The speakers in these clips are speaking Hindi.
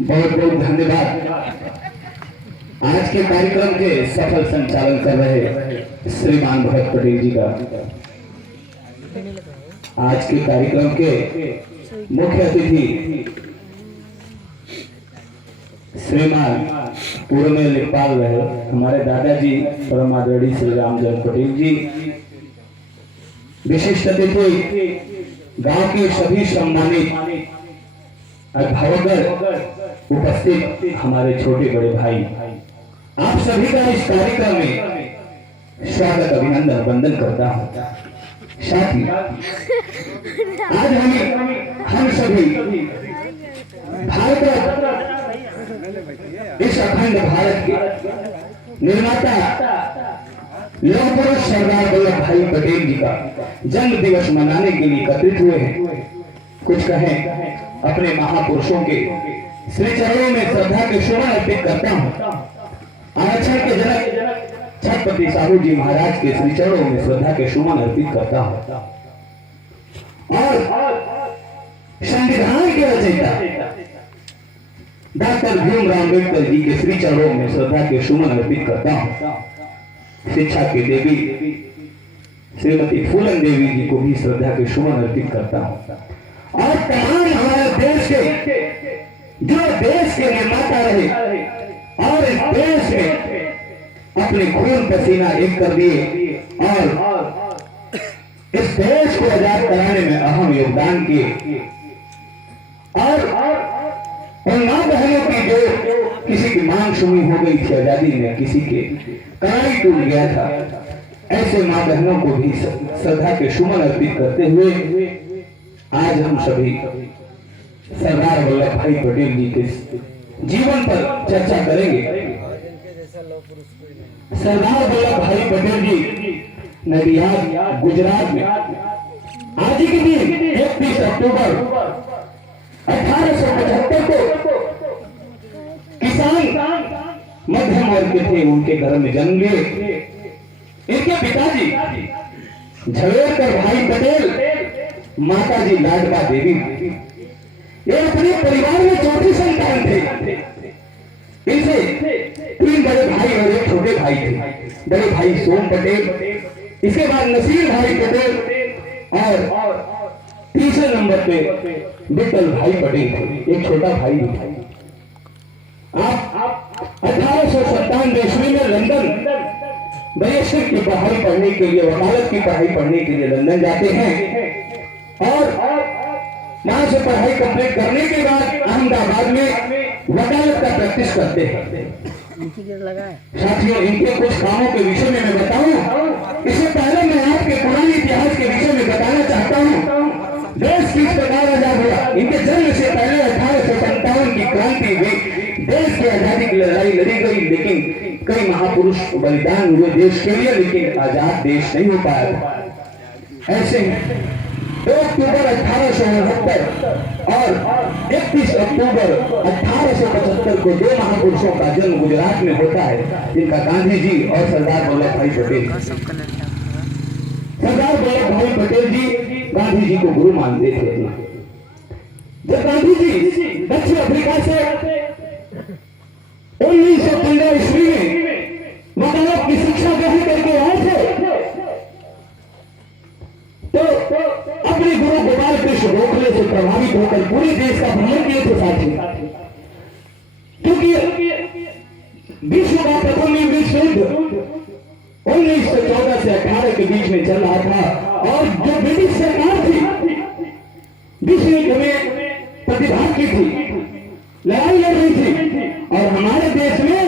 बहुत बहुत धन्यवाद। आज के कार्यक्रम के सफल संचालन कर रहे श्रीमान भरत पटेल जी का, आज के कार्यक्रम के मुख्य अतिथि श्रीमान पूर्व में लेखपाल रहे हमारे दादाजी परम आदरणीय श्री रामचंद्र पटेल जी, विशिष्ट अतिथि गांव के सभी सम्मानित अभिभावक उपस्थित हमारे छोटे बड़े भाई, आप सभी का इस कार्यक्रम में स्वागत अभिनंदन वंदन करता हूं। साथी आज हम सभी भारत, इस अखंड भारत के निर्माता लौह पुरुष सरदार वल्लभ भाई पटेल जी का जन्म दिवस मनाने के लिए एकत्रित हुए हैं। कुछ कहें अपने महापुरुषों के श्री चरणों में श्रद्धा के सुमन अर्पित करता हूं। आरक्षण के जनक छत्रपति साहू जी महाराज के श्री चरणों में श्रद्धा के सुमन अर्पित करता हूं और संविधान के रचयिता डॉक्टर भीमराव अम्बेडकर जी के श्री चरणों में श्रद्धा के सुमन अर्पित करता हूं। शिक्षा की देवी श्रीमती फूलन देवी जी को भी श्रद्धा के सुमन अर्पित करता हूं और तमाम हमारे देश के जो देश के निर्माता रहे और इस देश में अपने खून पसीना एक कर दिए और इस देश को आजाद कराने में अहम योगदान किए और उन मां बहनों की जो किसी की मांग सुनी हो गई थी आजादी में, किसी के कलाई टूट गया था, ऐसे मां बहनों को भी श्रद्धा के सुमन अर्पित करते हुए आज हम सभी सरदार वल्लभ भाई पटेल जी के जीवन पर चर्चा करेंगे। सरदार वल्लभ भाई पटेल जी नडियाद गुजरात में आज के दिन 31 अक्टूबर 1875 को किसान मध्यम वर्ग के थे, उनके घर में जन्म लिए। इनके पिताजी झवेरकर भाई पटेल, माताजी लाडका देवी, ये अपने परिवार में चौथी संतान थे। इनसे 3 बड़े भाई और 1 छोटे भाई थे। बड़े भाई सोम पटेल, इसके बाद नसीर भाई पटेल और तीसरे नंबर पे विठल भाई पटेल थे, एक छोटा भाई भी था। आप 1897 ईस्वी में लंदन बैरिस्टर की पढ़ाई पढ़ने के लिए, वकालत की पढ़ाई पढ़ने के लिए लंदन जाते हैं और वहां से पढ़ाई कंप्लीट करने के बाद अहमदाबाद में वकालत का प्रैक्टिस करते हैं। साथियों, इनके कुछ कामों के विषय में मैं बताऊं, इससे पहले मैं आपके पुराने इतिहास के विषय में बताना चाहता हूं। देश किस प्रकार आजाद हुआ। इनके जन्म से पहले 1857 की क्रांति हुई, देश की आजादी की लड़ाई लड़ी गई, लेकिन कई महापुरुष बलिदान हुए देश के लिए, लेकिन आजाद देश नहीं हो पाया था। ऐसे 2 अक्टूबर 1869 और 31 अक्टूबर 1875 को 2 महापुरुषों का जन्म गुजरात में होता है, जिनका गांधी जी और सरदार वल्लभ भाई पटेल। सरदार वल्लभ भाई पटेल जी गांधी जी को गुरु मानते थे। जब गांधी जी दक्षिण अफ्रीका से 1915 ईस्वी में वकालत की शिक्षा ग्रहण करके आए थे, तो अपने गुरु गोपाल कृष्ण गोखले से प्रभावित होकर पूरे देश का भ्रमण किए थे साथी। क्योंकि विश्व का प्रथम विश्व युद्ध 1914 से 18 के बीच में चल रहा था और जो ब्रिटिश सरकार थी विश्व युद्ध में प्रतिभाग की थी, लड़ाई लड़ रही थी और हमारे देश में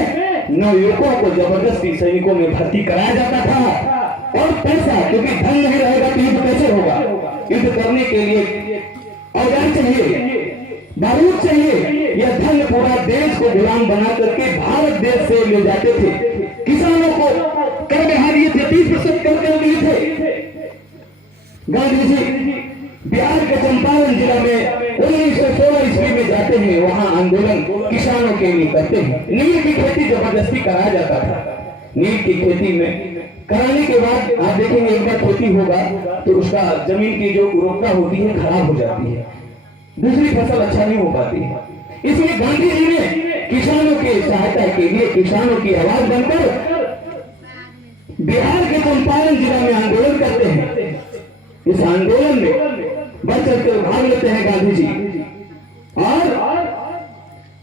नवयुवकों को जबरदस्ती सैनिकों में भर्ती कराया जाता था और पैसा, क्योंकि धन नहीं रहेगा तो युद्ध कैसे होगा। युद्ध करने के लिए औजार चाहिए, बारूद चाहिए, यह धन पूरा देश को गुलाम बना करके भारत देश से ले जाते थे। किसानों को कर बढ़ा दिए थे, 30% कर दिए थे। गांधी जी बिहार के चंपारण जिला में 1916 ईस्वी में जाते हैं, वहां आंदोलन किसानों के लिए करते हैं। नील की खेती जबरदस्ती कराया जाता था। नील की खेती में कराने के बाद आप देखेंगे एक बार खेती होगा तो उसका जमीन की जो उर्वरता होती है खराब हो जाती है, दूसरी फसल अच्छा नहीं हो पाती है। इसलिए गांधी जी ने किसानों की सहायता के लिए किसानों की आवाज बनकर बिहार के चंपारण जिला में आंदोलन करते हैं। इस आंदोलन में बढ़ चढ़ कर भाग लेते हैं गांधी जी। और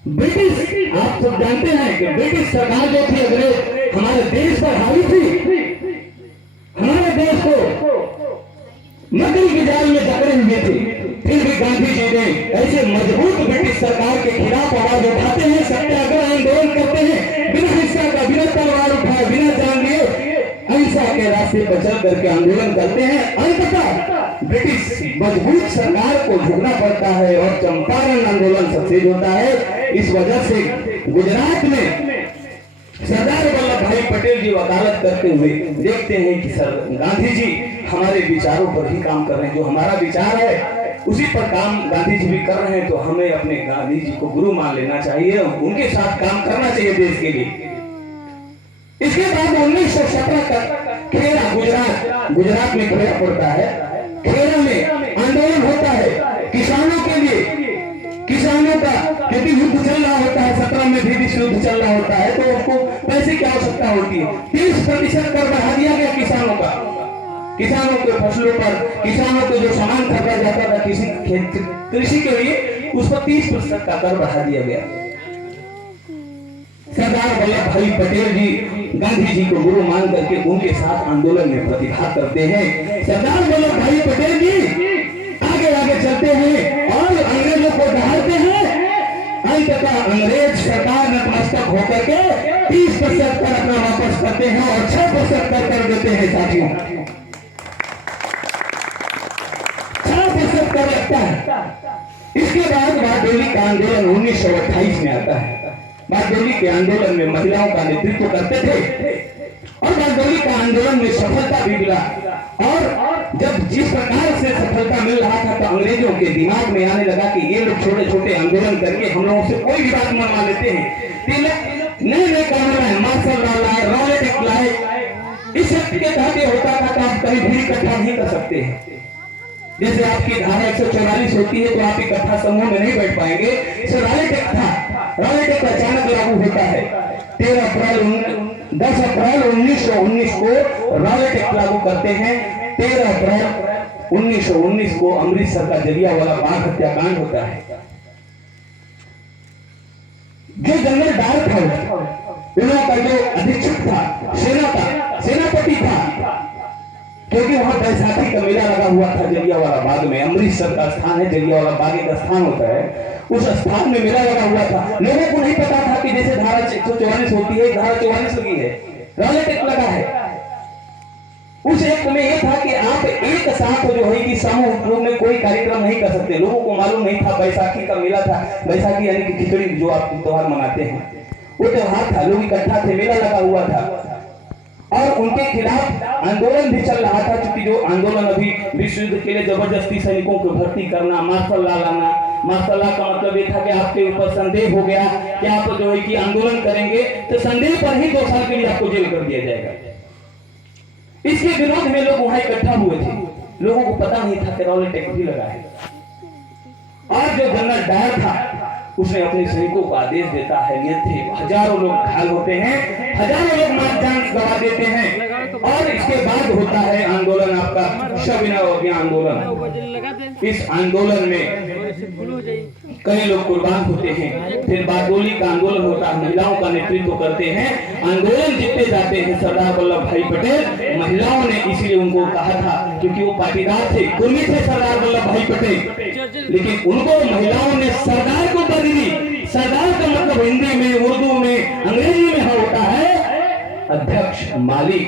ब्रिटिश, आप सब जानते हैं कि ब्रिटिश सरकार जो थी अंग्रेज हमारे देश पर हावी थी, हमारे देश को मकड़ी के जाल में जकड़े हुए थे। फिर भी गांधी जी ने ऐसे मजबूत ब्रिटिश सरकार के खिलाफ आवाज उठाते हैं, सत्याग्रह आंदोलन करते हैं, बिना हिंसा का, बिना तलवार उठाए, बिना जान लिए अहिंसा के रास्ते पर चल करके आंदोलन करते हैं। अंततः ब्रिटिश मजबूत सरकार को झुकना पड़ता है और चंपारण आंदोलन सक्सेस होता है। इस वजह से गुजरात में सरदार वल्लभ भाई पटेल जी वकालत करते हुए देखते हैं कि सर गांधी जी हमारे विचारों पर ही काम कर रहे हैं, जो हमारा विचार है उसी पर काम गांधी जी भी कर रहे हैं, तो हमें अपने गांधी जी को गुरु मान लेना चाहिए, उनके साथ काम करना चाहिए देश के लिए। इसके बाद 1917 तक खेड़ा, गुजरात में खेड़ा पड़ता है। खेड़ा में आंदोलन होता है किसानों के लिए, किसानों का क्योंकि युद्ध चल रहा होता है, 17 में भी विश्व युद्ध चल रहा होता है, तो उसको पैसे की आवश्यकता होती है। 30% कर बढ़ा दिया गया किसानों का, किसानों के फसलों पर, किसानों को जो सामान खरीदा जाता था कृषि के लिए, उस पर 30% का कर बढ़ा दिया गया। सरदार वल्लभ भाई पटेल जी गांधी जी को गुरु मान करके उनके साथ आंदोलन में प्रतिभाग करते हैं। सरदार वल्लभ भाई पटेल जी आगे आगे चलते हैं और अंग्रेजों को दहाड़ते हैं। अंततः अंग्रेज सरकार नतमस्तक होकर के 30% कर अपना वापस करते हैं और 6% कर देते हैं साथियों। 6% कर लगता है। इसके बाद बारडोली का आंदोलन 1928 में आता है। बारडोली के आंदोलन में महिलाओं का नेतृत्व करते थे और बारडोली का आंदोलन में सफलता भी मिला। और जब जिस प्रकार से सफलता मिल रहा था, तो अंग्रेजों के दिमाग में आने लगा कि ये लोग छोटे छोटे आंदोलन करके हम लोगों से कोई भी बात मनवा लेते हैं। नए कानून है, मार्शल लॉ लाए, रॉलेट एक्ट लाए। इस एक्ट के तहत होता था कि आप कहीं भी इकट्ठा नहीं कर सकते हैं। जैसे आपकी धारा 144 होती है तो आप इकट्ठा समूह में नहीं बैठ पाएंगे। रॉलेट एक्ट था, रॉलेट एक्ट अचानक लागू होता है। 10 अप्रैल 1919 को रॉलेट एक्ट लागू करते हैं। 13 अप्रैल 1919 को अमृतसर का जलियांवाला बाग हत्याकांड होता है। जो जनरल डायर था, उनका जो अधीक्षक था, सेनापति था, क्योंकि वहां बैसाखी का मेला लगा हुआ था जलियांवाला बाग में। अमृतसर का स्थान है, जलियांवाला बाग एक स्थान होता है, उस स्थान में मेला लगा हुआ था। लोगों को नहीं पता था कि जैसे धारा 144 होती है, धारा 44 लगी है, रॉलेट एक्ट लगा है। उस एक्ट में यह था कि आप एक साथ जो है कि सामूहिक रूप में कोई कार्यक्रम नहीं कर सकते। लोगों को मालूम नहीं था, बैसाखी का मेला था, बैसाखी यानी कि खिचड़ी जो आप त्योहार मनाते हैं, वो त्योहार था, लोग इकट्ठा थे, मेला लगा हुआ था और उनके खिलाफ आंदोलन भी चल रहा था। क्योंकि जो आंदोलन अभी विश्व युद्ध के लिए जबरदस्ती सैनिकों को भर्ती करना, मार्शल लॉ लाना, मार्शल लॉ का मतलब ये था कि आपके ऊपर संदेह हो गया कि आप जो है कि आंदोलन करेंगे तो संदेह पर ही 2 साल के लिए आपको जेल कर दिया जाएगा। इसके विरोध में लोग वहां इकट्ठा हुए थे। लोगों को पता नहीं था कि रॉलेट एक्ट भी लगा है। और जो जनरल डायर था उसने अपने सैनिकों को आदेश देता है, हजारों लोग घायल होते हैं, हजारों लोग मार जान गवा देते हैं। और इसके बाद होता है आंदोलन आपका सविनय आंदोलन। इस आंदोलन में कई लोग कुर्बान होते हैं। फिर बारडोली का आंदोलन होता है, महिलाओं का नेतृत्व करते हैं, आंदोलन जीतते जाते हैं सरदार वल्लभ भाई पटेल। महिलाओं ने इसलिए उनको कहा था, क्योंकि वो पाटीदार थे, कुर्मी थे सरदार वल्लभ भाई पटेल, लेकिन उनको महिलाओं ने सरदार को बदली। सरदार का मतलब हिंदी में, उर्दू में, अंग्रेजी में होता है अध्यक्ष, मालिक।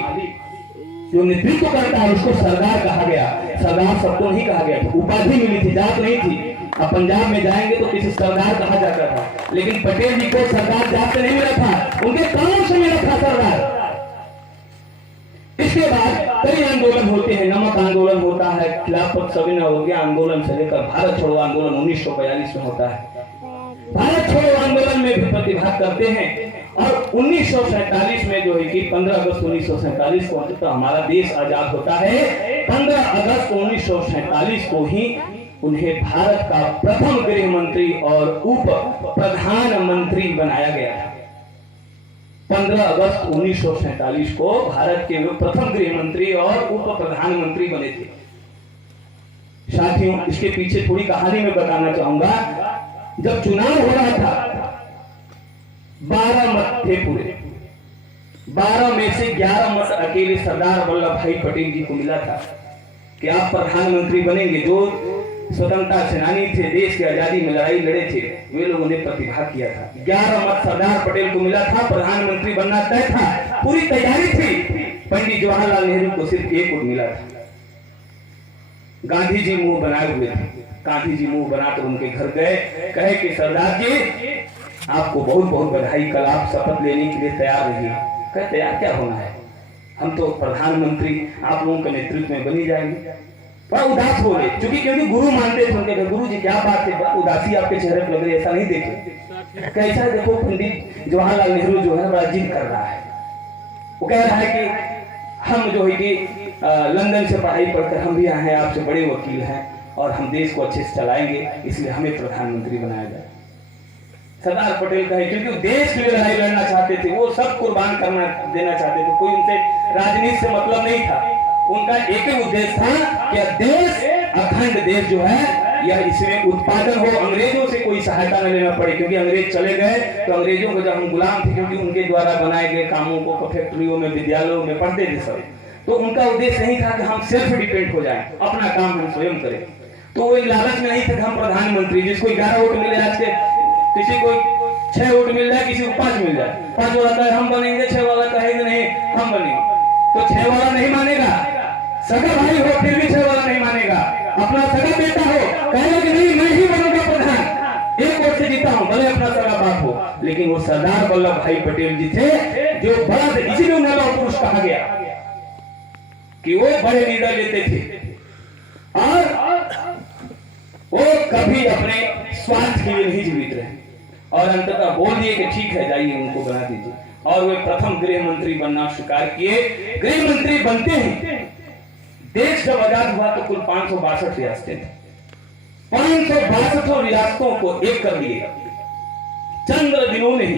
जो नेतृत्व करता है उसको सरदार कहा गया। सरदार सबको नहीं कहा गया, उपाधि मिली थी, जात नहीं थी। अब पंजाब में जाएंगे तो किसी सरदार कहा जाता था, लेकिन पटेल जी को सरदार जात से नहीं मिला था, उनके काम से मिला था सरदार। इसके बाद कई आंदोलन होते हैं। नमक आंदोलन होता है, खिलाफत सविनय हो गया आंदोलन से लेकर भारत छोड़ो आंदोलन 1942 में होता है। भारत छोड़ो आंदोलन में भी प्रतिभाग करते हैं। और 1947 में जो है कि 15 अगस्त 1947 को हमारा देश आजाद होता है। 15 अगस्त 1947 को ही उन्हें भारत का प्रथम गृह मंत्री और उप प्रधानमंत्री बनाया गया था। 15 अगस्त 1947 को भारत के वे प्रथम गृह मंत्री और उप प्रधानमंत्री बने थे। साथियों, इसके पीछे थोड़ी कहानी में बताना चाहूंगा। जब चुनाव हो रहा था, 12 मत थे पूरे, 12 में से 11 मत अकेले सरदार वल्लभ भाई पटेल जी को मिला था कि आप प्रधानमंत्री बनेंगे। जो स्वतंत्रता सेनानी थे, देश की आजादी में लड़ाई लड़े थे, वे लोगों ने प्रतिभाग किया था। 11 मत सरदार पटेल को मिला था, प्रधानमंत्री बनना तय था, पूरी तैयारी थी। पंडित जवाहरलाल नेहरू को सिर्फ 1 वोट मिला था। गांधी जी मुंह बनाए हुए थे। गांधी जी मुंह बनाकर उनके घर गए, कहे कि सरदार जी आपको बहुत बहुत बधाई, कल आप शपथ लेने के लिए तैयार रहिए। कहे तैयार क्या होना है, हम तो प्रधानमंत्री आप लोगों के नेतृत्व में बनी जाएंगे। बड़ा उदास हो गए, क्योंकि गुरु मानते थे उनके। गुरु जी क्या बात है, उदासी आपके चेहरे पर लग रही है, ऐसा नहीं देखे। कैसा है, देखो पंडित जवाहरलाल नेहरू जो है बड़ा जिद कर रहा है। वो कह रहा है कि हम जो है कि लंदन से पढ़ाई पढ़कर हम भी आए हैं, आपसे बड़े वकील हैं और हम देश को अच्छे से चलाएंगे, इसलिए हमें प्रधानमंत्री बनाया जाए। सरदार पटेल कहे क्योंकि देश के लिए लड़ाई लड़ना चाहते थे, वो सब कुर्बान करना देना चाहते थे। कोई उनसे राजनीति से मतलब नहीं था। उनका एक ही उद्देश्य था कि देश, अखंड देश जो है यह इसमें उत्पादन हो, अंग्रेजों से कोई सहायता न लेना पड़े। क्योंकि अंग्रेज चले गए तो अंग्रेजों को जब हम गुलाम थे, क्योंकि उनके द्वारा बनाए गए कामों को फैक्ट्रियों में, विद्यालयों में पढ़ते थे सब, तो उनका उद्देश्य नहीं था कि हम सेल्फ डिपेंड हो जाएं, अपना काम हम स्वयं करें। तो वो लालच में नहीं था कि हम प्रधानमंत्री, जिसको 11 वोट मिले, आज के किसी को 6 वोट मिल जाए, किसी को 5 मिल जाए, 5 वाला कहे हम बनेंगे, 6 वाला कहेगा नहीं हम बनेंगे, तो 6 वाला नहीं मानेगा। सगा भाई हो फिर भी 6 वाला नहीं मानेगा। अपना सगा बेटा हो, कहेगा कि नहीं मैं ही बनूंगा प्रधान, 1 वोट से जीता हूं, भले अपना सगा बाप हो। लेकिन वो सरदार वल्लभ भाई पटेल जी थे जो बड़ा थे, इसीलिए उन्हें लौह पुरुष कहा गया कि वो बड़े निर्णय लेते थे और वो कभी अपने स्वार्थ के लिए नहीं जीवित रहे। और अंततः बोल दिए कि ठीक है जाइए उनको बना दीजिए, और वे प्रथम गृह मंत्री बनना स्वीकार किए। गृह मंत्री बनते ही देश जब आजाद हुआ तो कुल 562 रियासतें थी। 562 रियासतों को एक कर लिए चंद दिनों में ही।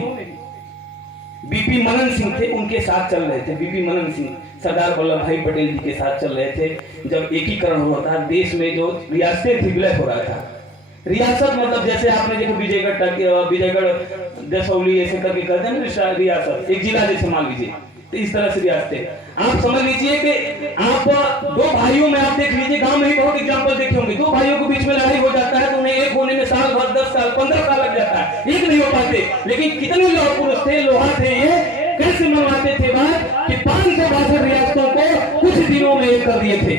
बीपी मनन सिंह थे, उनके साथ चल रहे थे। बीपी मनन सिंह सरदार वल्लभ भाई पटेल जी के साथ चल रहे थे। जब एकीकरण हुआ था, देश में जो रियासतें थी विलय हो रहा था। रियासत मतलब जैसे आपने देखो विजयगढ़ दसौली ऐसे करके करते हैं ना रियासत, एक जिला जैसे मान लीजिए, तो इस तरह से रियासतें। आप समझ लीजिए कि आप 2 भाइयों में आप देख लीजिए, गांव में ही बहुत एग्जांपल देखे होंगे, 2 भाइयों के बीच में लड़ाई हो जाता है तो उन्हें एक होने में साल भर, 10 साल, 15 साल लग जाता है, एक नहीं हो पाते। लेकिन कितने लोग पुरुष थे, लोहा थे, ये कैसे मनवाते थे बात कि 562 रियासतों को कुछ दिनों में एक कर दिए थे।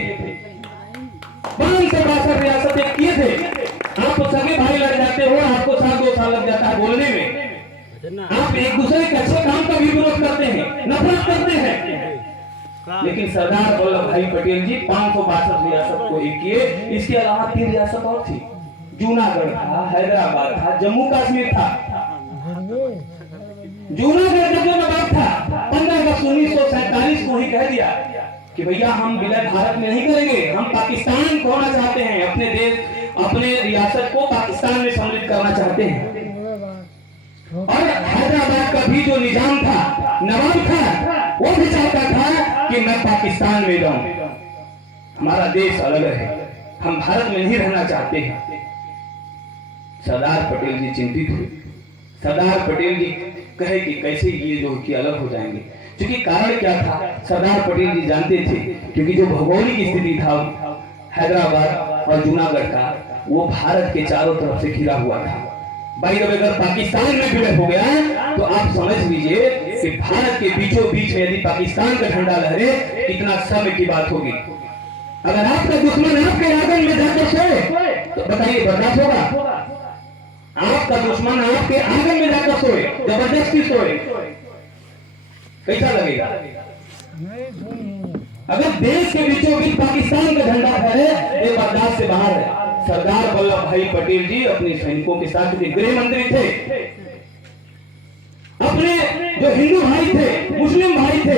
562 रियासतें किए थे। आप सगे भाई लड़ जाते हो, आपको 1-2 साल लग जाता है बोलने में। आप एक दूसरे के अच्छे काम का भी विरोध करते हैं, नफरत करते हैं। लेकिन सरदार वल्लभ भाई पटेल जी 562 रियासत को एक किए। इसके अलावा 3 रियासत और थी, जूनागढ़ था, हैदराबाद था, जम्मू कश्मीर था। जूनागढ़ का जो नवाब था 15 अगस्त 1947 को ही कह दिया कि भैया हम विलय भारत में नहीं करेंगे, हम पाकिस्तान को होना चाहते हैं, अपने देश, अपने रियासत को पाकिस्तान में सम्मिलित करना चाहते हैं। और हैदराबाद का भी जो निजाम था, नवाब था, वो भी चाहता था कि मैं पाकिस्तान में रहूं, हमारा देश अलग है, हम भारत में नहीं रहना चाहते हैं। सरदार पटेल जी चिंतित हुए। सरदार पटेल जी कहे कि कैसे ये जो कि अलग हो जाएंगे, क्योंकि कारण क्या था, सरदार पटेल जी जानते थे क्योंकि जो भौगोलिक स्थिति था हैदराबाद और जूनागढ़ का, वो भारत के चारों तरफ से घिरा हुआ था। भाई अगर पाकिस्तान में विलय हो गया तो आप समझ लीजिए कि भारत के बीचों बीच में यदि पाकिस्तान का झंडा लहरे कितना समय की बात होगी। अगर आपका दुश्मन आपके आंगन में जाकर सोए तो बताइए बर्दाश्त होगा? आपका दुश्मन आपके आंगन में जाकर सोए, जबरदस्ती सोए, कैसा लगेगा? अगर देश के बीचों बीच पाकिस्तान का झंडा फहरे ये बर्दाश्त से बाहर है। सरदार वल्लभ भाई पटेल जी अपने सैनिकों के साथ गृह मंत्री थे, अपने जो हिंदू भाई थे, मुस्लिम भाई थे,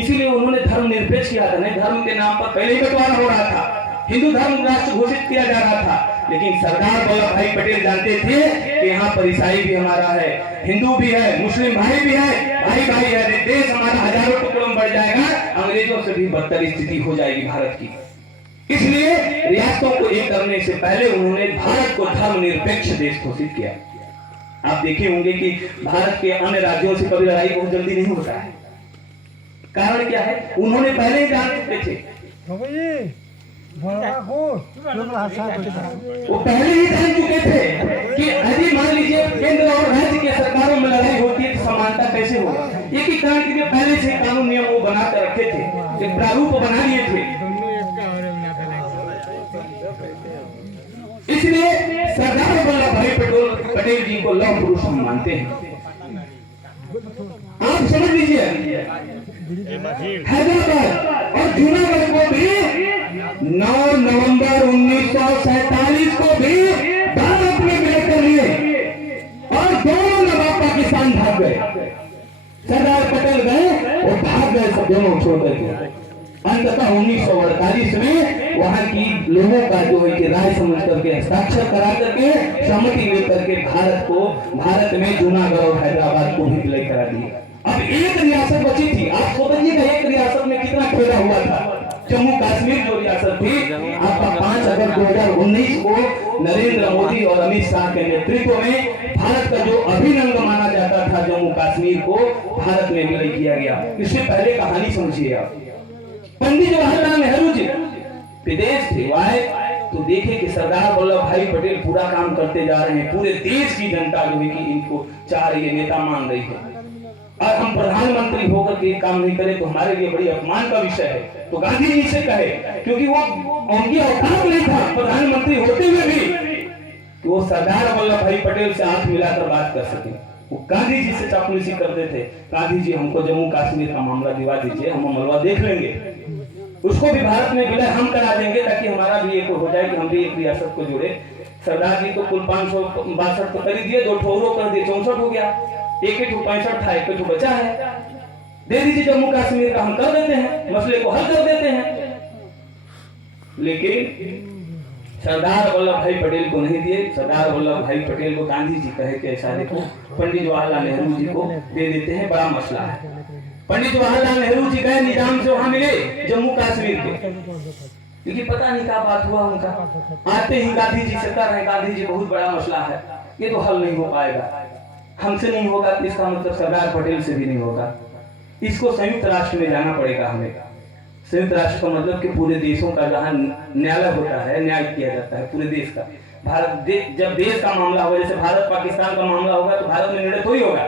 इसीलिए उन्होंने धर्म निरपेक्ष किया था। नहीं धर्म के नाम पर पहले ही बंटवारा हो रहा था, हिंदू धर्म राष्ट्र घोषित किया जा रहा था। लेकिन सरदार वल्लभ भाई पटेल जानते थे कि यहाँ पर ईसाई भी हमारा है, हिंदू भी है, मुस्लिम भाई भी है, भाई भाई है, देश हमारा हजारों टुकड़ों में बढ़ जाएगा, अंग्रेजों से भी बदतर स्थिति हो जाएगी भारत की। इसलिए रियासतों को एक करने से पहले उन्होंने भारत को धर्मनिरपेक्ष देश घोषित किया। आप देखे होंगे कि भारत के अन्य राज्यों से कभी लड़ाई बहुत जल्दी नहीं होता है। कारण क्या है? उन्होंने पहले ही जान चुके थे, वो पहले ही जान चुके थे कि यदि मान लीजिए केंद्र और राज्य के सरकारों में लड़ाई होती है तो समानता कैसे होगा। एक ही कारण के पहले से कानून नियम वो बना कर रखे थे, एक प्रारूप बना लिए थे। इसलिए सरदार वल्लभ भाई पटेल जी को लौह पुरुष हम मानते हैं। आप समझ लीजिए, हैदराबाद और जूनागढ़ को भी 9 नवंबर 1947 को भी भारत में विलय कर लिए और दोनों नवाब पाकिस्तान भाग गए। सरदार पटेल गए और भाग गए, सब दोनों छोड़ करके। अंततः 1948 में वहां की लोगों का जो है कि राय समझ करके हस्ताक्षर करा करके सहमति लेकर के भारत में जूनागढ़ और हैदराबाद को भी विलय करा दिया। अब एक रियासत बची थी। आप सोचिएगा एक रियासत में कितना खेला हुआ था। जम्मू कश्मीर जो रियासत थी, आपका 5 अगस्त 2019 को नरेंद्र मोदी और अमित शाह के नेतृत्व में भारत का जो अभिन्न माना जाता था जम्मू कश्मीर को भारत में विलय किया गया। इससे पहले कहानी समझिए आप। पंडित जवाहरलाल नेहरू जी विदेश थे, आए तो देखे कि सरदार वल्लभ भाई पटेल पूरा काम करते जा रहे हैं, पूरे देश की जनता जो है कि इनको चाह रही है, नेता मान रही है, और हम प्रधानमंत्री होकर के काम नहीं करें तो हमारे लिए बड़ी अपमान का विषय है। तो गांधी जी से कहे, क्योंकि वो उनकी औकात नहीं था प्रधानमंत्री होते हुए भी कि वो सरदार वल्लभ भाई पटेल से हाथ मिलाकर बात कर सके। वो गांधी जी से चापलूसी करते थे, गांधी जी हमको जम्मू कश्मीर का मामला दिवा दीजिए, हम मलबा देख लेंगे, उसको भी भारत में विलय हम करा देंगे ताकि हमारा भी एक हो जाए कि हम भी एक रियासत को जोड़े। सरदार जी को कुल 562 तो कर दिए, 2 ठोरो कर दिए, 64 हो गया, एक 65 था, एक बचा है, दे दीजिए जम्मू कश्मीर का, हम कर देते हैं, मसले को हल कर देते हैं। लेकिन सरदार वल्लभ भाई पटेल को नहीं दिए। सरदार वल्लभ भाई पटेल को गांधी जी कहे कि ऐसा देखो पंडित जवाहरलाल नेहरू जी को दे देते हैं, बड़ा मसला है। पंडित जवाहरलाल नेहरू जी गए निजाम से, वहां मिले जम्मू कश्मीर के, लेकिन पता नहीं क्या बात हुआ उनका। आते ही गांधी जी से कर रहे, गांधी जी बहुत बड़ा मसला है, ये तो हल नहीं हो पाएगा, हमसे नहीं होगा तो इसका मतलब सरदार पटेल से भी नहीं होगा, इसको संयुक्त राष्ट्र में जाना पड़ेगा हमें। संयुक्त राष्ट्र का मतलब कि पूरे देशों का जहाँ न्यायालय होता है, न्याय किया जाता है पूरे देश का। जब देश का मामला होगा, जैसे भारत पाकिस्तान का मामला होगा तो भारत में निर्णय थोड़ी होगा,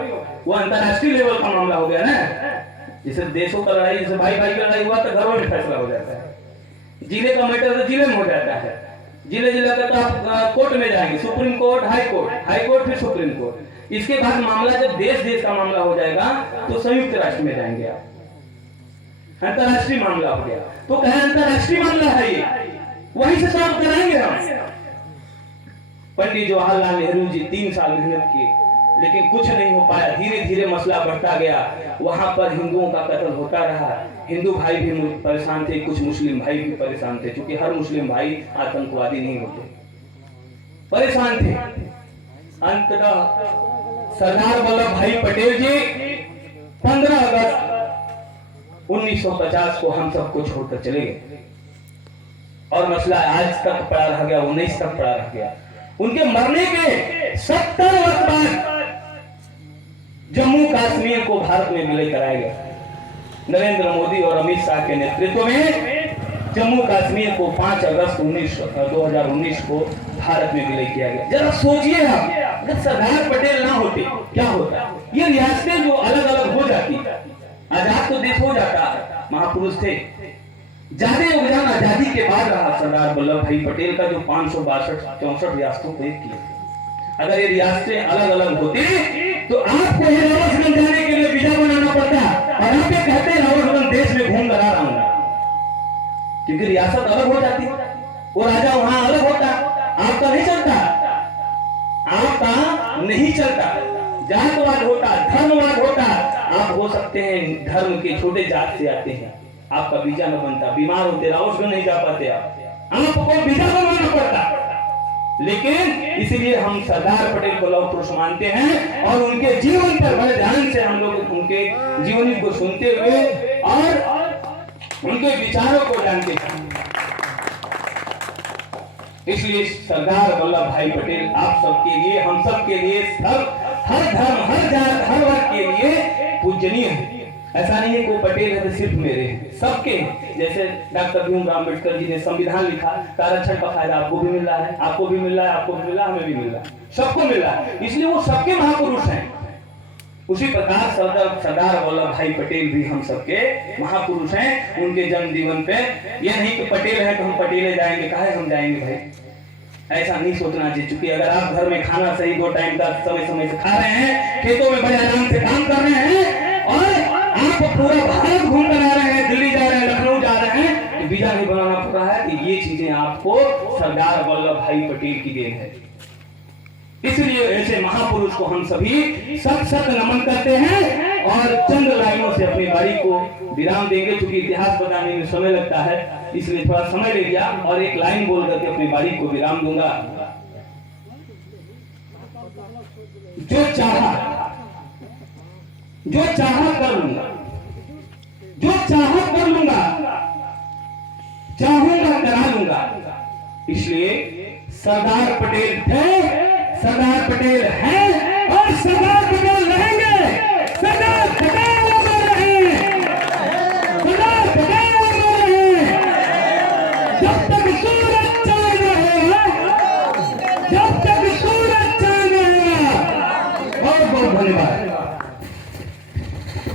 वो अंतरराष्ट्रीय लेवल का मामला हो गया ना। जैसे देशों का लड़ाई, जैसे भाई भाई की लड़ाई हुआ तो घरों में फैसला हो जाता है, जिले का मैटर तो जिले में हो जाता है, जिले जिले का तो आप कोर्ट में जाएंगे, सुप्रीम कोर्ट, हाई कोर्ट फिर सुप्रीम कोर्ट। इसके बाद मामला जब देश का मामला हो जाएगा तो संयुक्त राष्ट्र में जाएंगे आप, अंतरराष्ट्रीय मामला हो गया तो कहे अंतरराष्ट्रीय मामला है ये, वहीं से सॉल्व कराएंगे हम। पंडित जवाहरलाल नेहरू जी 3 साल मेहनत किए लेकिन कुछ नहीं हो पाया, धीरे धीरे मसला बढ़ता गया। वहां पर हिंदुओं का कत्ल होता रहा, हिंदू भाई भी परेशान थे, कुछ मुस्लिम भाई भी परेशान थे, क्योंकि हर मुस्लिम भाई आतंकवादी नहीं होते, परेशान थे। अंततः सरदार वल्लभ भाई पटेल जी 15 अगस्त 1950 को हम सबको छोड़कर चले गए और मसला आज तक पड़ा रह गया, 19 तक पड़ा रह गया। उनके मरने के 70 वर्ष बाद जम्मू कश्मीर को भारत में विलय कराया गया। नरेंद्र मोदी और अमित शाह के नेतृत्व में जम्मू कश्मीर को 5 अगस्त 2019 को भारत में विलय किया गया। जरा सोचिए आप, अगर सरदार पटेल ना होते क्या होता? ये रियासतें जो अलग अलग हो जाती, आजाद तो देश हो जाता, महापुरुष थे। ज्यादा योगदान आजादी के बाद रहा सरदार वल्लभ भाई पटेल का, जो 562-64 रियासतों को एक किए। अगर ये रियासतें अलग अलग होती तो आपको रावतगंज जाने के लिए वीजा बनाना पड़ता, और आप ये कहते हैं रावतगंज देश में घूम कर आ रहा हूं, क्योंकि रियासत अलग हो जाती, वो राजा वहां अलग होता, आपका नहीं चलता, आपका नहीं चलता, जातवाद होता, धर्मवाद होता। आप हो सकते हैं धर्म के छोटे जात से आते हैं, आपका वीजा न बनता, बीमार होते रावतगंज नहीं जा पाते, आपको वीजा बनवाना पड़ता। लेकिन इसलिए हम सरदार पटेल को लौह पुरुष मानते हैं और उनके जीवन पर बड़े ध्यान से हम लोग उनके जीवनी को सुनते हुए और उनके विचारों को जानते हैं। इसलिए सरदार वल्लभ भाई पटेल आप सबके लिए, हम सब के लिए, सब हर धर्म, हर जात, हर वर्ग के लिए पूजनीय है। ऐसा नहीं है कोई पटेल है तो सिर्फ मेरे हैं, सबके। जैसे डॉक्टर भीमराव अम्बेडकर जी ने संविधान लिखा, तो आरक्षण का फायदा आपको भी मिल रहा है, आपको भी मिल रहा है, आपको भी मिल रहा है, हमें भी मिल रहा है, सबको मिल रहा है। इसलिए वो सबके महापुरुष हैं। उसी प्रकार सरदार वल्लभ भाई पटेल भी हम सबके महापुरुष हैं। उनके जन्म जीवन पे यह नहीं कि पटेल है तो हम पटेले जाएंगे, काहे हम जाएंगे भाई, ऐसा नहीं सोचना चाहिए। चूंकि अगर आप घर में खाना सही 2 टाइम का समय समय से खा रहे हैं, खेतों में बड़े आराम से काम कर रहे हैं और आप पूरा भारत घूम कर आ रहे हैं, दिल्ली जा रहे हैं, लखनऊ जा रहे हैं, तो वीजा नहीं बनाना पड़ रहा है, कि ये चीजें आपको सरदार वल्लभ भाई पटेल की देन है। इसलिए ऐसे महापुरुष को हम सभी सत सत नमन करते हैं और चंद लाइनों से अपनी बारी को विराम देंगे। क्योंकि इतिहास बताने में समय लगता है, इसलिए थोड़ा समय ले लिया और एक लाइन बोल करके अपनी बारी को विराम दूंगा। जो चाहा कर लूंगा, जो चाहा कर लूंगा, चाहूंगा करा लूंगा। इसलिए सरदार पटेल थे, सरदार पटेल हैं और सरदार पटेल रहेंगे। सरदार पटेल